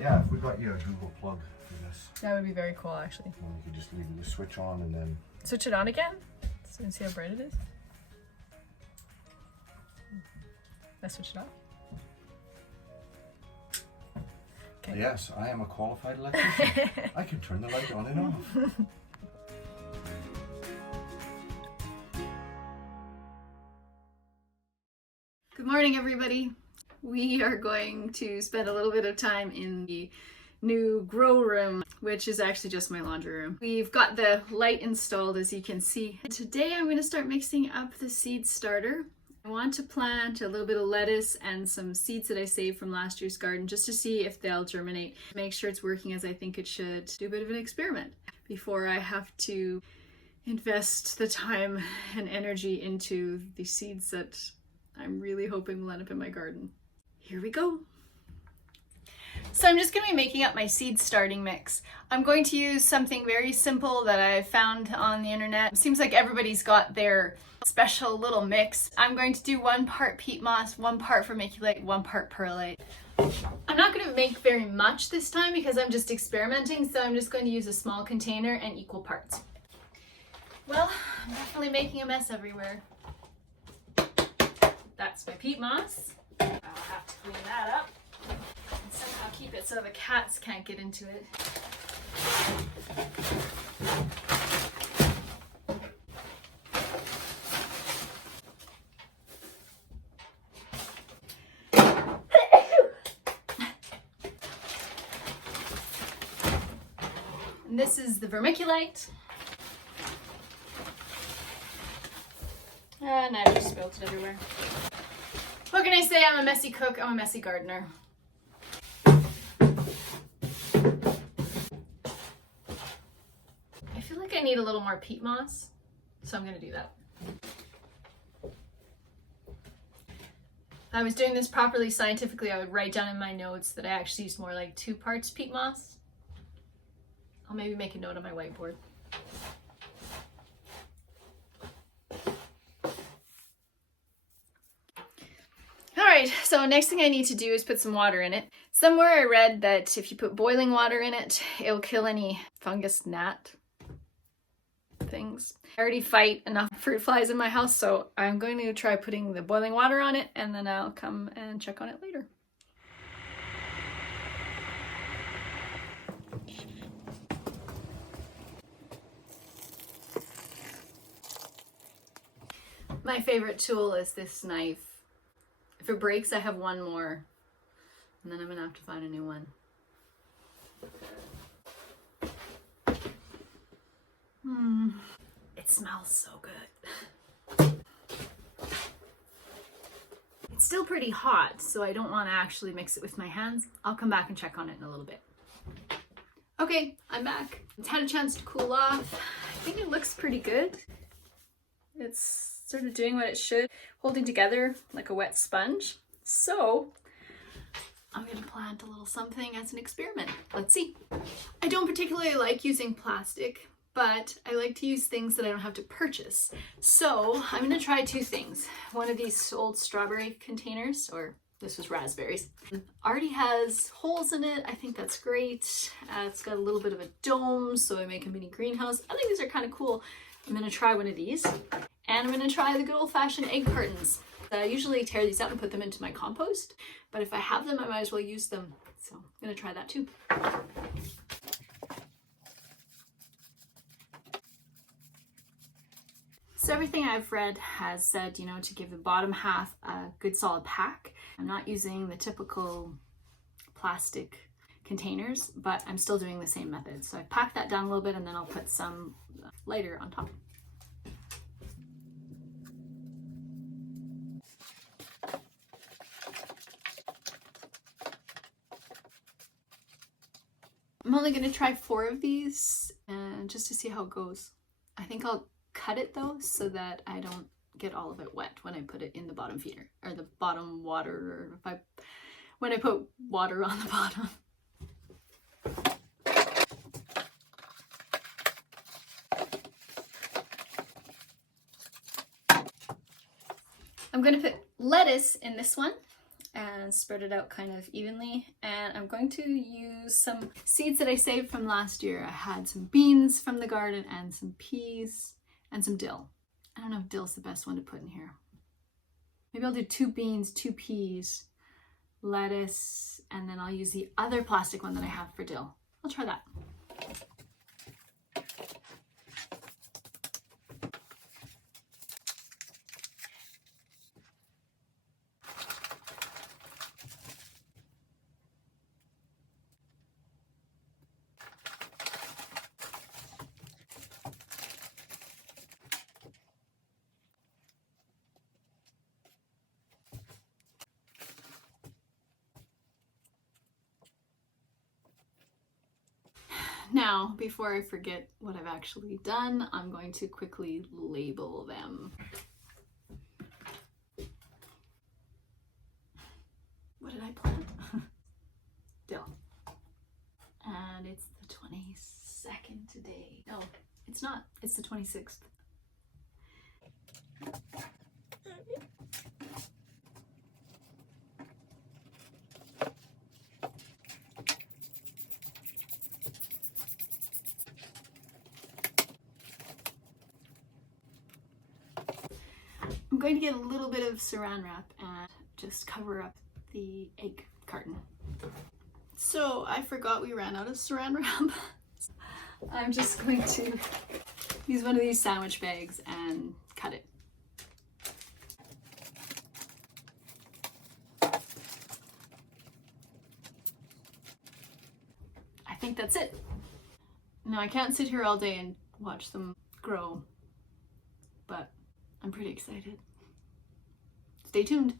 yeah, if we got you a Google plug for this, That would be very cool, actually. then you could just leave the switch on and then. Switch it on again so you can see how bright it is. Let's switch it off. Okay. Yes, I am a qualified electrician. I can turn the light on and off. Good morning, everybody. We are going to spend a little bit of time in the new grow room, which is actually just my laundry room. We've got the light installed, as you can see. Today I'm going to start mixing up the seed starter. I want to plant a little bit of lettuce and some seeds that I saved from last year's garden just to see if they'll germinate. Make sure it's working as I think it should. Do a bit of an experiment before I have to invest the time and energy into the seeds that I'm really hoping will end up in my garden. Here we go. So I'm just going to be making up my seed starting mix. I'm going to use something very simple that I found on the internet. It seems like everybody's got their special little mix. I'm going to do 1 part peat moss, 1 part vermiculite, 1 part perlite. I'm not going to make very much this time because I'm just experimenting, so I'm just going to use a small container and equal parts. Well, I'm definitely making a mess everywhere. That's my peat moss. I'll have to clean that up and somehow keep it so the cats can't get into it. And this is the vermiculite. And I just spilled it everywhere. What can I say? I'm a messy cook, I'm a messy gardener. I feel like I need a little more peat moss, so I'm gonna do that. If I was doing this properly scientifically, I would write down in my notes that I actually use more like 2 parts peat moss. I'll maybe make a note on my whiteboard. Alright, so next thing I need to do is put some water in it. Somewhere I read that if you put boiling water in it, it'll kill any fungus, gnat things. I already fight enough fruit flies in my house, so I'm going to try putting the boiling water on it and then I'll come and check on it later. My favorite tool is this knife. If it breaks, I have 1 more, and then I'm gonna have to find a new one. It smells so good. It's still pretty hot, so I don't want to actually mix it with my hands. I'll come back and check on it in a little bit. Okay, I'm back. It's had a chance to cool off. I think it looks pretty good. It's sort of doing what it should, holding together like a wet sponge. So I'm gonna plant a little something as an experiment. Let's see. I don't particularly like using plastic, but I like to use things that I don't have to purchase. So I'm gonna try 2 things. One of these old strawberry containers, or this was raspberries, already has holes in it. I think that's great. It's got a little bit of a dome, so I make a mini greenhouse. I think these are kind of cool. I'm gonna try one of these. And I'm gonna try the good old-fashioned egg cartons. I usually tear these out and put them into my compost, but if I have them, I might as well use them. So I'm gonna try that too. So everything I've read has said, you know, to give the bottom half a good solid pack. I'm not using the typical plastic containers, but I'm still doing the same method. So I pack that down a little bit and then I'll put some lighter on top. I'm only going to try 4 of these and just to see how it goes. I think I'll cut it though so that I don't get all of it wet when I put it in the bottom feeder or the bottom water, or when I put water on the bottom. I'm going to put lettuce in this one. and spread it out kind of evenly. And I'm going to use some seeds that I saved from last year. I had some beans from the garden and some peas and some dill. I don't know if dill's the best one to put in here. Maybe I'll do 2 beans, 2 peas, lettuce, and then I'll use the other plastic one that I have for dill. I'll try that. Now, before I forget what I've actually done, I'm going to quickly label them. What did I plant? Dill. And it's the 22nd today. No, it's not. It's the 26th. I'm going to get a little bit of saran wrap and just cover up the egg carton. So I forgot we ran out of saran wrap. I'm just going to use one of these sandwich bags and cut it. I think that's it. Now I can't sit here all day and watch them grow, but I'm pretty excited. Stay tuned.